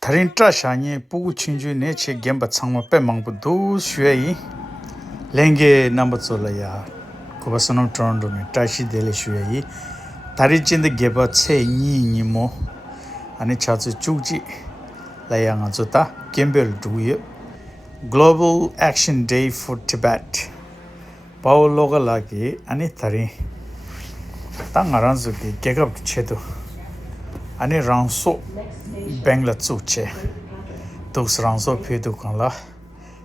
Tarintra shanye pugu chinju ne che gemba tsangma pe mangbu du shuei lenge number zola ya kubasanam Toronto me tashi dele shuei tarijin de geba che ni mo ani chazu chugji la ya nga zota gembel duye Global Action Day for Tibet Pao loga lagi ani tari tangaranzu ki gegab chedo ani rangso bengla tsuche dos rangso pedo kanla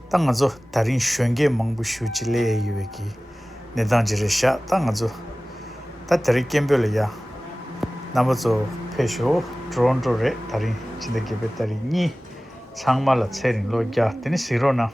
tangazo tarin shwenge mangbu shuchile yueki nedanjiresha tangazo ta tari kembele ya namazo pesho Toronto re tarin chindegebe tari ni changmala tserin lo gya teni sirona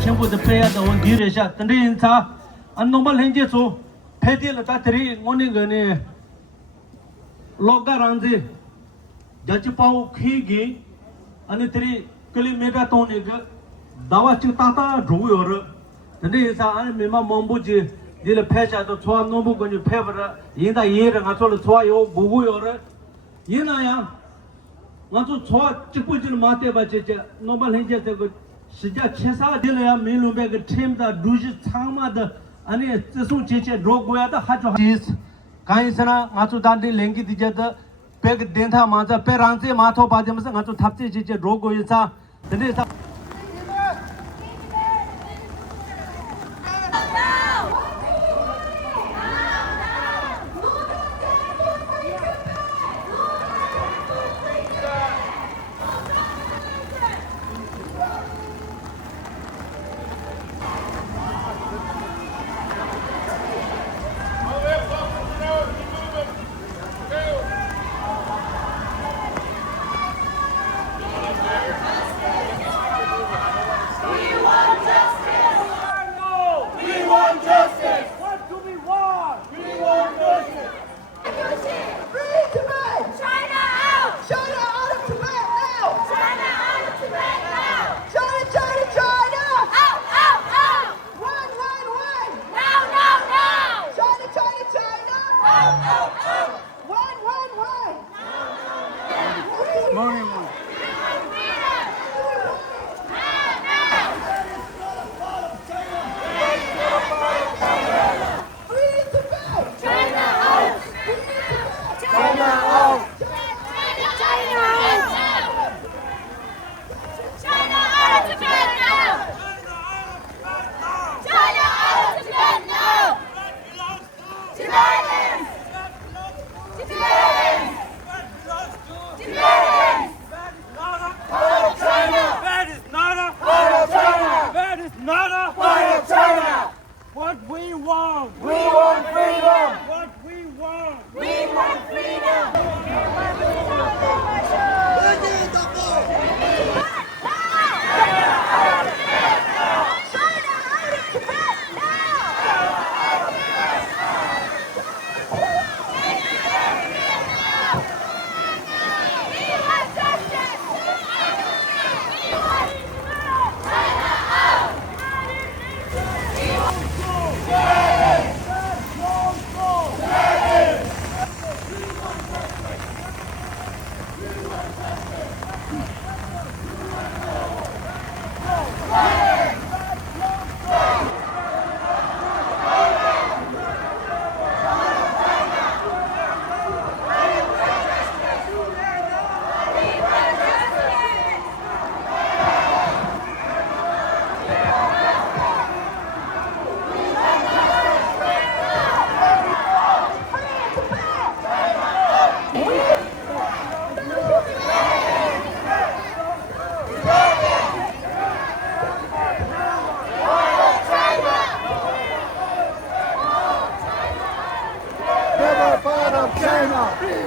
전부 다 배야다 원 뒤에서 근데 인사 안 normal 현재서 패디를 다들이 오는 거네 로가랑지 자치파우 키기 아니들이 킬로미터 돈이가 다와치 따따 조여러 근데 인사 안 메마 몸부지 딜 패자도 좋아 너무 거니 패버라 인다 예를 가서 좋아요 보고요러 이나야 나도 좋아 찍고지는 마대 봐지 normal 현재서 그 시자 체사들이야 밀로베가 팀다 두지 창마다 아니 뜻은 제체 로고야다 하죠 지스 가이스나 아주 단디 랭기 디제다 백 덴타 마자 페랑제 마토 바데면서 아주 탑제 제체 로고이사 근데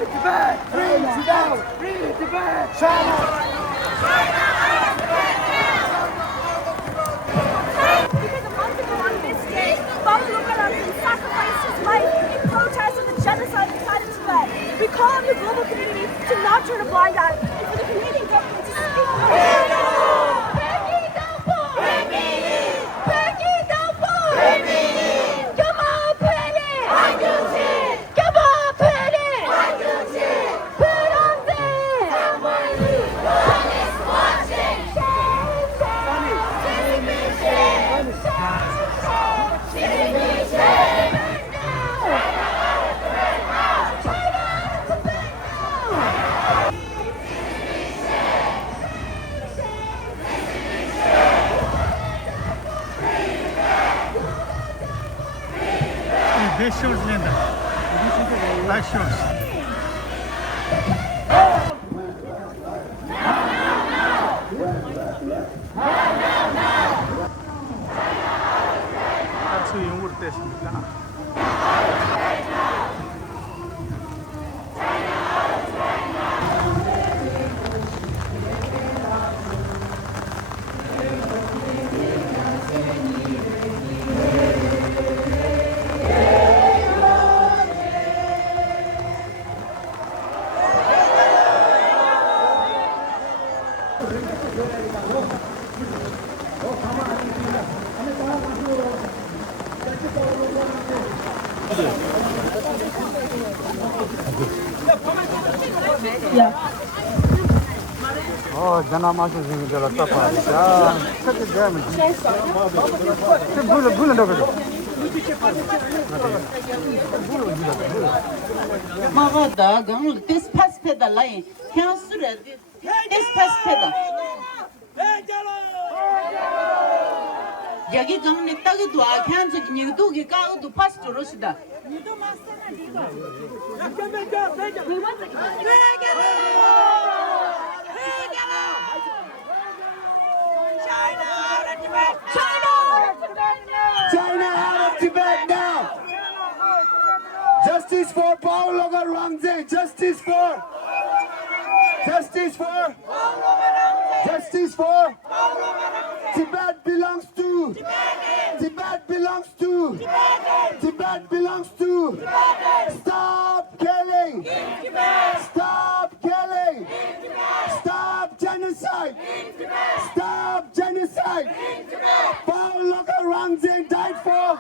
Tibet! Free Tibet! Free Tibet! China! Because a month ago on this day, Baba sacrificed his life in protest of the genocide inside of Tibet. We call on the global community to not turn a blind eye and for the Canadian government to speak up. This shows Linda. That shows. That's who you would test. Oh, jangan masuk sini jalan apa? Ya, kita jam. Kita bulan dah betul. Magada, gang this pass pedal line. Can't this pass pedal. 여기 gang 따기도 아 can't 니도 기 가도 pass 들어시다. China out of Tibet now! Justice for Paulo Rangzeng! Justice for Tibet belongs to Tibet belongs to Stop killing! Stop killing! Stop genocide! Stop genocide! Paulo Rangzeng died for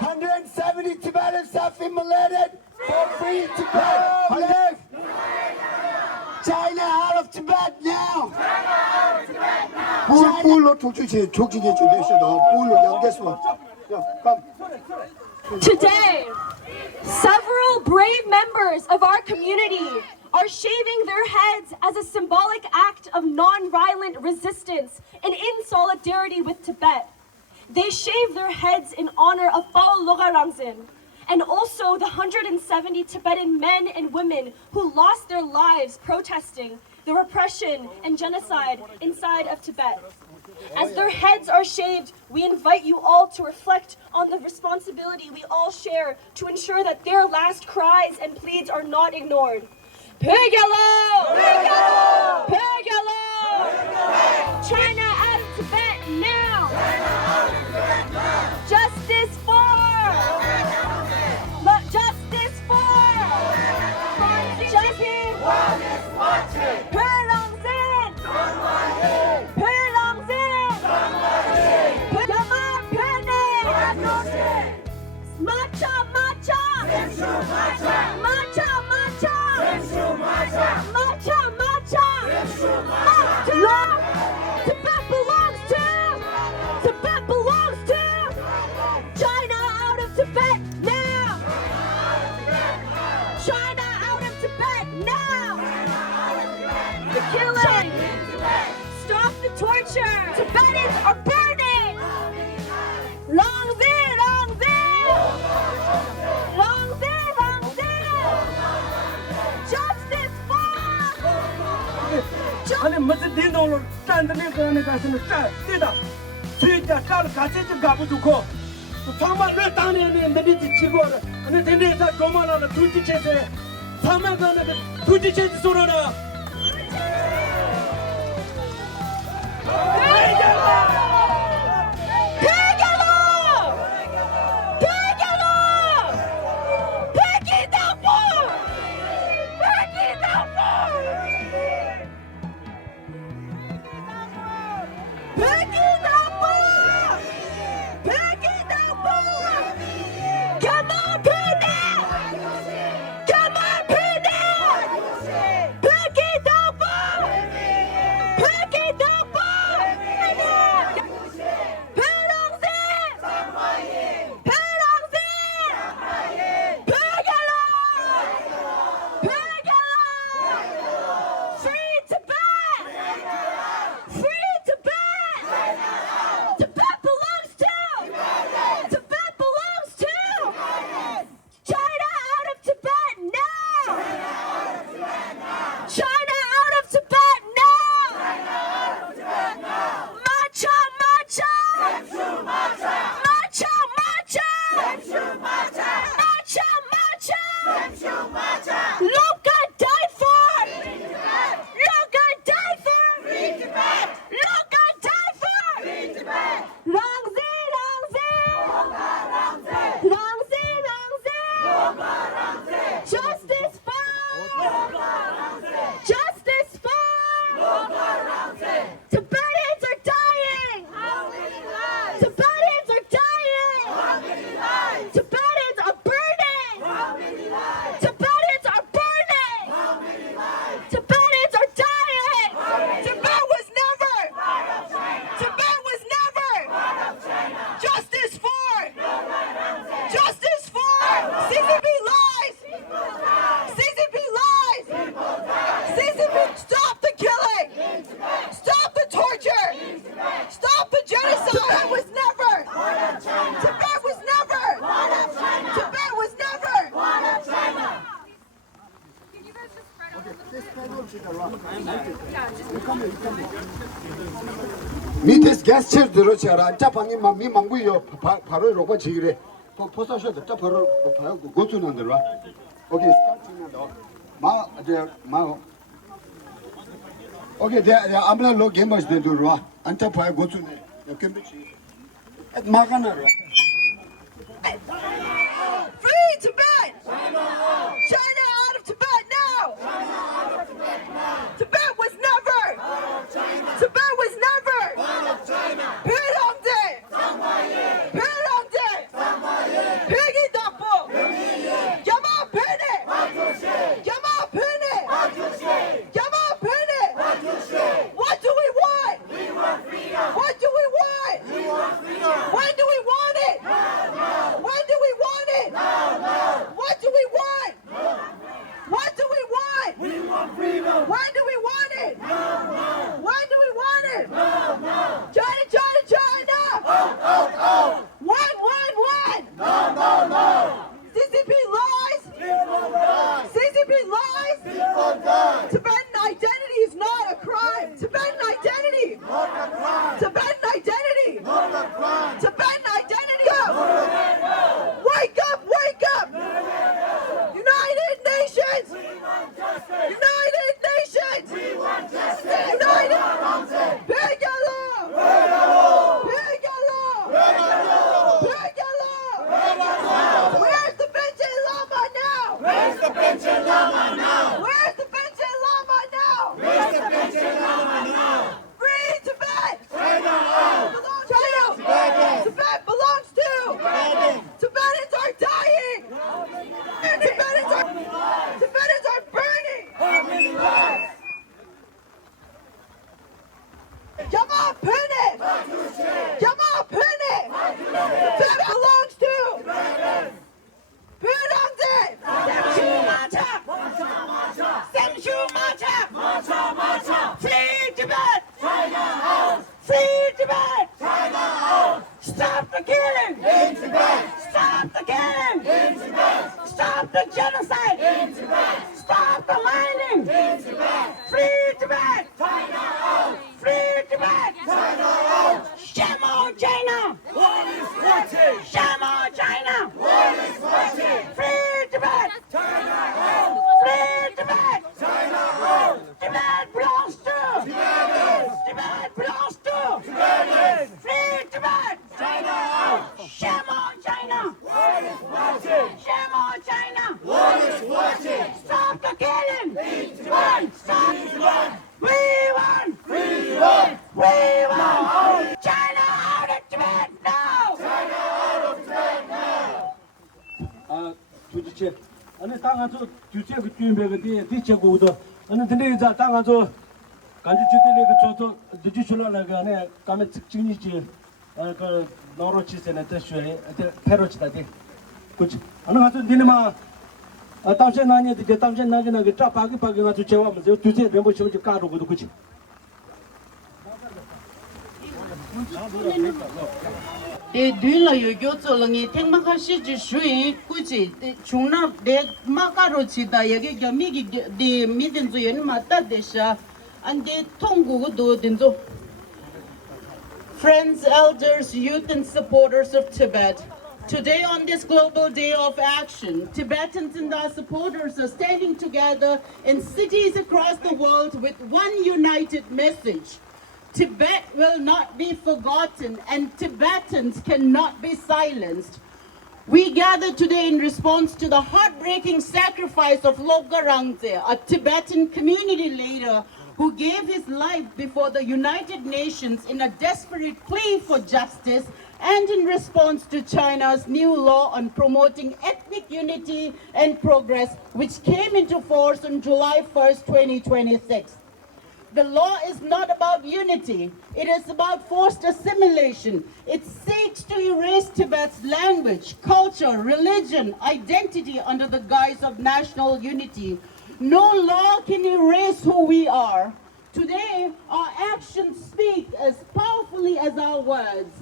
170 Tibetans self-immolated for free Tibet. Live! China out of Tibet now! Today, several brave members of our community are shaving their heads as a symbolic act of non-violent resistance and in solidarity with Tibet. They shave their heads in honor of Phao Logarangzin and also the 170 Tibetan men and women who lost their lives protesting the repression and genocide inside of Tibet. As their heads are shaved, we invite you all to reflect on the responsibility we all share to ensure that their last cries and pleads are not ignored. Pegalo! Pegalo! China out of Tibet now! Justice for! Justice for! Justice! Perlongzin! Perlongzin! Yama Perne! Matcha! Matcha! Matcha! Matcha! Matcha! Matcha! Tibet belongs to! Tibet belongs to! China out of Tibet now! China out of Tibet now! The killing! Stop the torture! Tibetans are burning! Longzin! Longzin! Longzin! Longzin! Justice for! 아니 무슨 대동로 짠들이 그러는 가서는 짠 뜨다 뒤에 짤 같이 좀 가고 좋고 정말 왜 땅에 있는 데 지고 근데 덴데에서 고마라는 둘째체 사망하는 그 둘째체 소라나 밑에서 게스트 들어쳐라. 짜방이 미 망부요. 바로 로고 지기래. 포사셔도 짜 바로 봐요. 고추는 들어와. 오케이 스타트는 너. 마 오케이 대 아무나 로 게임스 되 들어와. 안타 봐요. 고추네. 캠비치. 마가나로. Free Tibet! China out of Tibet now! Tibet was never! Tibet was never! Pirongde! Pirongde! Piggy Dumpo! Yama Pene! Yama Pene! Yama Pene! What do we want? What do we want? When do we want it? When do we want it? What do we want? What do we want? We want freedom. When do we want it? When do we want it? China, China, China. When? CCP lies. CCP lies. Tibetan identity is not a crime. Tibetan identity. Tibetan identity. Tibetan identity. Wake up, wake up. United Nations. United Nations. United. Pegalo. Pegalo. Pegalo. Where's the Benjamin Lama now? Where's the Benjamin Lama now? Where's the Benjamin Lama now? Where's the Benjamin Lama now? Free Tibet! China! Tibet belongs to! Tibetans are dying! Tibetans are burning! Yama Pene! Yama Pene! Tibet belongs to! Pudongde! Semshu Macha! Free Tibet! Free Tibet! Stop the killing! Stop the killing! Stop the genocide! Stop the mining! Free Tibet! Free Tibet! Shame on China! Shame on China! Free killing! Stop! We want! We want! China out of Tibet now! 주지체 아니 당한서 주체가 준비가 돼 제고도 아니 근데 이제 당한서 간주 주들이 그 저도 디지털라가 안에 가면 특징이지 그 노로치세는 뜻이 페로치다지 그치 아니 가서 니네마 당신 나니 이제 당신 나게 잡아기 가서 제와면서 주체 멤버 쇼지 까르고도 그치 để đưa là yêu cầu cho là nghe tiếng mắc sĩ chỉ suy cuối chỉ chúng nó để mắc caro chỉ ta yêu cái cái mi cái để mi đến rồi nhưng mà ta để sa anh để thông qua cái đồ đến rồi. Friends, elders, youth and supporters of Tibet, today on this global day of action, Tibetans and our supporters are standing together in cities across the world with one united message. Tibet will not be forgotten and Tibetans cannot be silenced. We gather today in response to the heartbreaking sacrifice of Lobga Rangze, a Tibetan community leader who gave his life before the United Nations in a desperate plea for justice and in response to China's new law on promoting ethnic unity and progress, which came into force on July 1st, 2026. The law is not about unity. It is about forced assimilation. It seeks to erase Tibet's language, culture, religion, identity under the guise of national unity. No law can erase who we are. Today, our actions speak as powerfully as our words.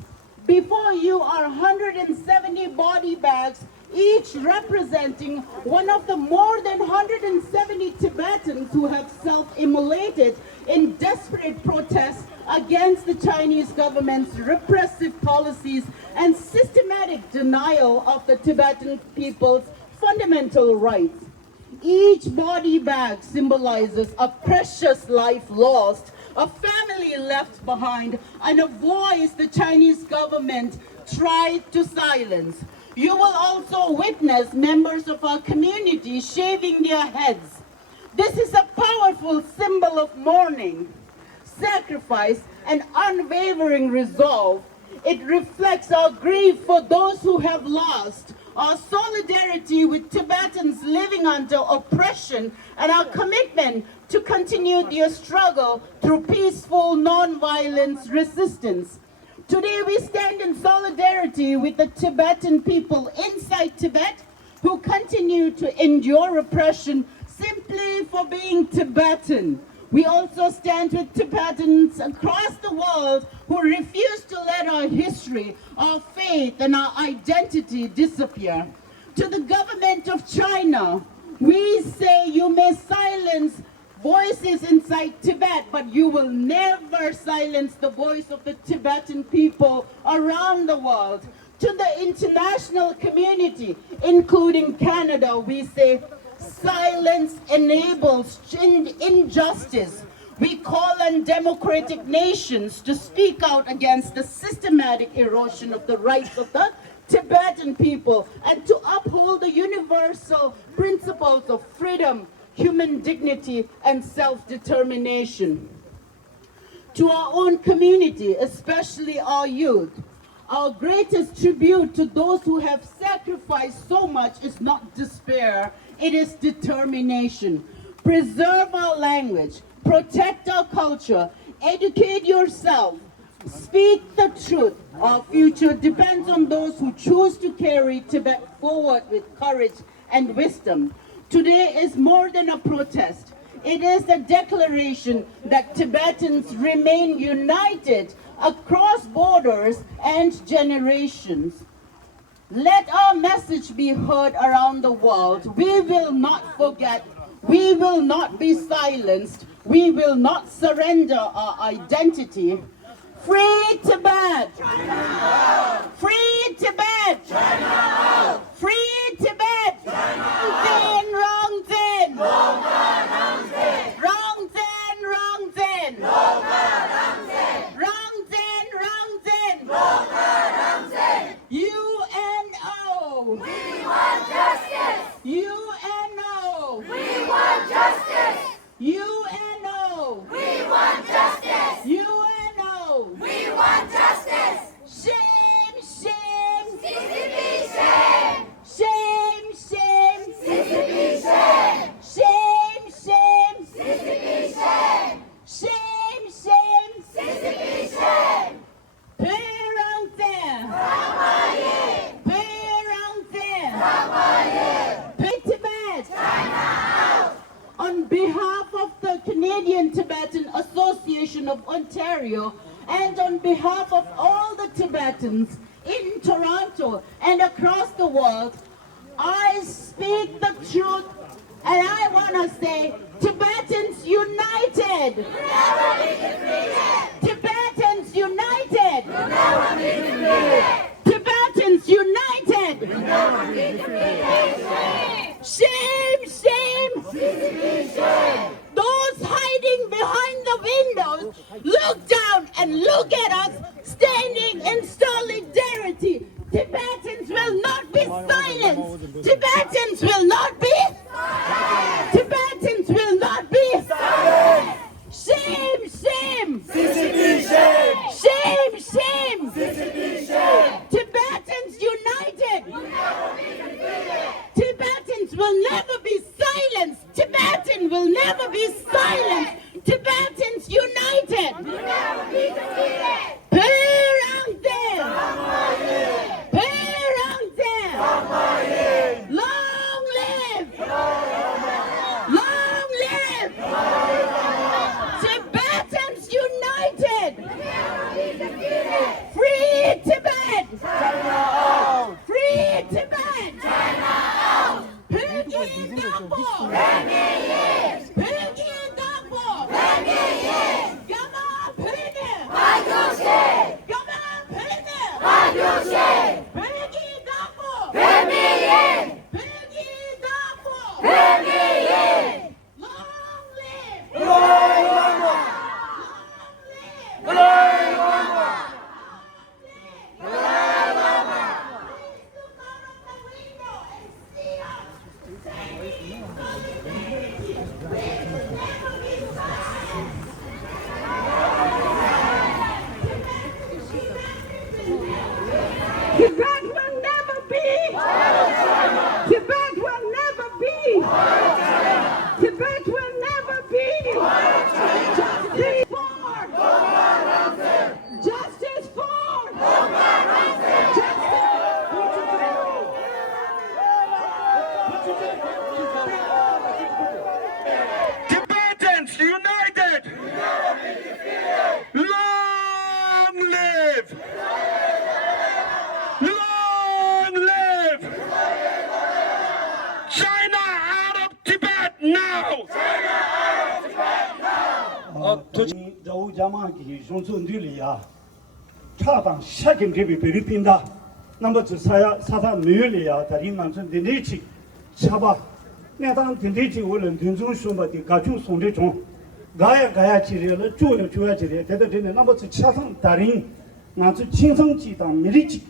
Before you are 170 body bags, each representing one of the more than 170 Tibetans who have self-immolated in desperate protest against the Chinese government's repressive policies and systematic denial of the Tibetan people's fundamental rights. Each body bag symbolizes a precious life lost, a family left behind, and a voice the Chinese government tried to silence. You will also witness members of our community shaving their heads. This is a powerful symbol of mourning, sacrifice, and unwavering resolve. It reflects our grief for those who have lost, our solidarity with Tibetans living under oppression, and our commitment to continue their struggle through peaceful, non-violence resistance. Today we stand in solidarity with the Tibetan people inside Tibet who continue to endure repression simply for being Tibetan. We also stand with Tibetans across the world who refuse to let our history, our faith, and our identity disappear. To the government of China, we say you may silence voices inside Tibet, but you will never silence the voice of the Tibetan people around the world. To the international community, including Canada, we say silence enables injustice. We call on democratic nations to speak out against the systematic erosion of the rights of the Tibetan people and to uphold the universal principles of freedom, human dignity, and self-determination. To our own community, especially our youth, our greatest tribute to those who have sacrificed so much is not despair, it is determination. Preserve our language, protect our culture, educate yourself, speak the truth. Our future depends on those who choose to carry Tibet forward with courage and wisdom. Today is more than a protest. It is a declaration that Tibetans remain united across borders and generations. Let our message be heard around the world. We will not forget. We will not be silenced. We will not surrender our identity. Free Tibet! Free Tibet! Free Tibet! Wrong Zin! Wrong Zin! UNO! We want justice! UNO! We want justice. UNO. We want justice. UNO. We want justice. Shame, shame. CCP shame. Shame, shame. CCP shame. Shame, shame. CCP shame. Shame, shame. CCP shame. Perangte. Samaye. Perangte. Samaye. Tibet. China out. On behalf of the Canadian Tibetan Association of Ontario and on behalf of all the Tibetans in Toronto and across the world, I speak the truth and I want to say Tibetans united! Never be defeated. Tibetans united! Never be defeated. Tibetans united! Never be defeated. Shame, shame! CCP shame. Those hiding behind the windows, look down and look at us standing in solidarity. Tibetans will not be silenced. Tibetans will not be silenced. Tibetans will not be silenced. Shame, shame. CCP shame. Shame, shame. CCP shame. Tibetans united. Never be defeated. Tibetans will never be silenced. Tibetan will never be silenced. Tibetans united. Never be defeated. Perangte. Perangte. Long live. Long live. Tibetans united. Never be defeated. Free Tibet. Free Tibet. Pyggy Dapo. Pyggy Dapo. Yama Pyggy. Yama Pyggy. Pyggy Dapo. Pyggy Dapo. Long live. Long live. Tibet will never be. Tibet will never be. Tibet will never be. Justice for. Justice for. Tibetans united! Long live! Long live! China out of Tibet now! 자우 자마기 존존들이야 차방 샤긴 데비 베리핀다 넘버 사야 사다 뇌리야 다리 만선 데네치 샤바 내당 데네치 원은 된종 쇼바디 가주 송데 종 가야 지레를 줘야 지레 대대는 넘버 차상 다리 나주 친성지당 미리지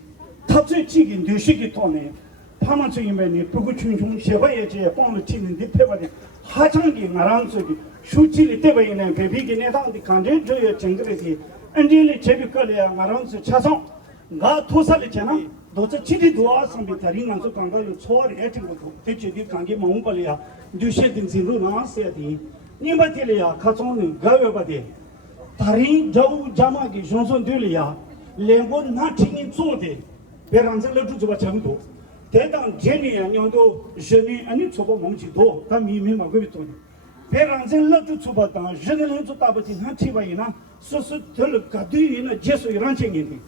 탑재 지긴 뇌식이 토네 파만적인면이 부구충충 셰바예제 뽕을 치는데 패바디 하장기 나랑 속이 슈치리 때문에 베비기 내당디 간데 저여 정글이 안젤리 제비컬이야 나랑서 차성 가 토살이잖아 도저 치리 도와서 비타링만서 강가로 초월이 애팅고 대체디 관계 마음벌이야 뉴셰든 진로 나왔어야디 니마텔이야 가정은 가여바디 다른 저우 자마기 존손들이야 랭고 나팅인 소데 베란zel로 주바 정도 대당 제니야 녀도 제니 아니 초보 몽지도 다 미미마 그비도 베란zel로 주바다 제네는 주다버지 한치바이나 소소 들 가디나 제소 이란쟁이니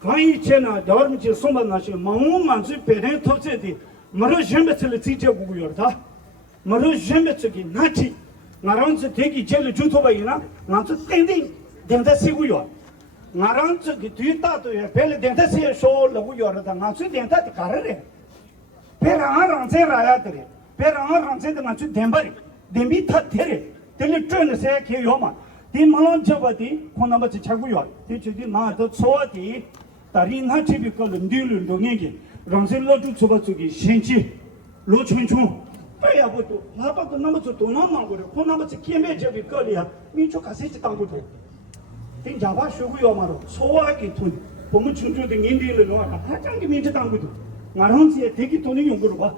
가이 체나 더르미치 소만나시 마무만지 베네 토체디 마르 젬베틀 티제고고요다 마르 젬베츠기 나치 나랑스 대기 제일 주토바이나 나츠 땡땡 덴다시고요 나랑스 기 뒤따도에 벨 덴다시에 쇼르고요다 나츠 덴다티 가르레 베랑아랑세 라야드레 베랑아랑세 나츠 덴바리 덴비타 테레 텔레 트레네세 케요마 디말론 저바디 코나바치 차고요 디치디 나도 소아디 다린하 집이걸 르르르동에게 랑셀로주 초바츠기 신치 로춘충 빼야부터 나도 남아서 돈만 먹으려 그 김에 저기 거리야 민족 가서 당부도 된 자바 쉬고요 말로 소화기 돈 보면 중조된 인디를 놓아가 하장기 민족 당부도 말한지에 되게 돈이 용도로 봐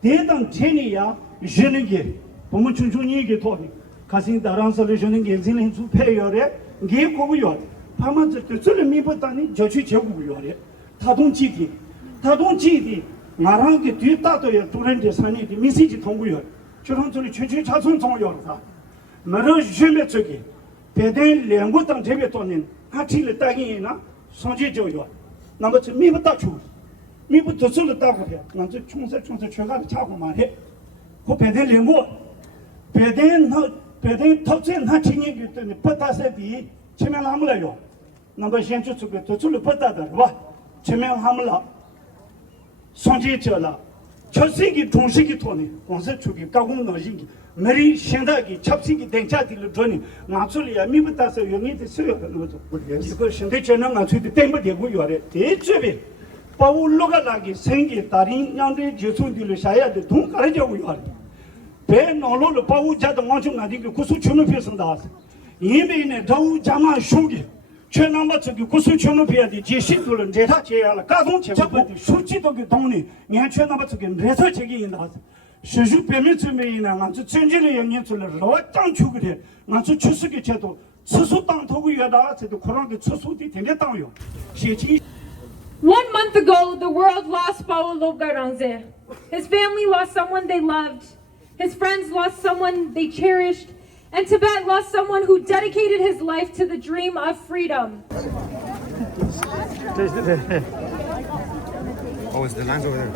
대단 체니야 주는 게 보면 중조니게 돈이 가신 다란서를 주는 게 인생은 수패요래 게 고고요 파만저 뜻을 미보다니 저취 제고고요래 다동지기 나랑 게 뒤에 따도야 두런지 산이 미세지 통구요 저런 소리 최최 자손 통요다 말을 주면 저기 배대 랭고당 제배 돈인 하치를 따기나 손지죠요 나머지 미부터 주 미부터 술을 따고 해 나저 총세 최가를 차고 말해 그 배대 랭고 배대 톱진 하치니 그랬더니 버타세비 체면하물어요 나머 현주 쪽에 도출을 버타다 봐 체면하물어 손지죠라 철식이 동식이 돈이 공사 쪽에 가공 넣으신 머리 신다기 첩식이 댕차들을 돈이 나출이야 미부터서 용이도 쓰여 그러죠 이거 신대 전화 나출이 땡버 되고 요래 대접이 바울로가 나기 생기 다른 양대 제손들을 사야 돼 돈 가르려고 요래 배 놀러를 바울 자도 완전 나디 그 구수 주는 피선다 이메네 더 자만 쇼기 최남바 저기 구수 주는 피야디 제시들은 제다 제야라 가동 제법이 수치도 그 돈이 내 최남바 저기 레서 저기 인다 시주 배면쯤에나 아주 전진의 영향을 로장 주그래 아주 추수기 제도 추수 땅 도구야다 제도 그런 게 추수디 되겠다요 시지 1 month ago, the world lost Paulo Garanze. His family lost someone they loved. His friends lost someone they cherished. And Tibet lost someone who dedicated his life to the dream of freedom. Oh, it's the lines over there.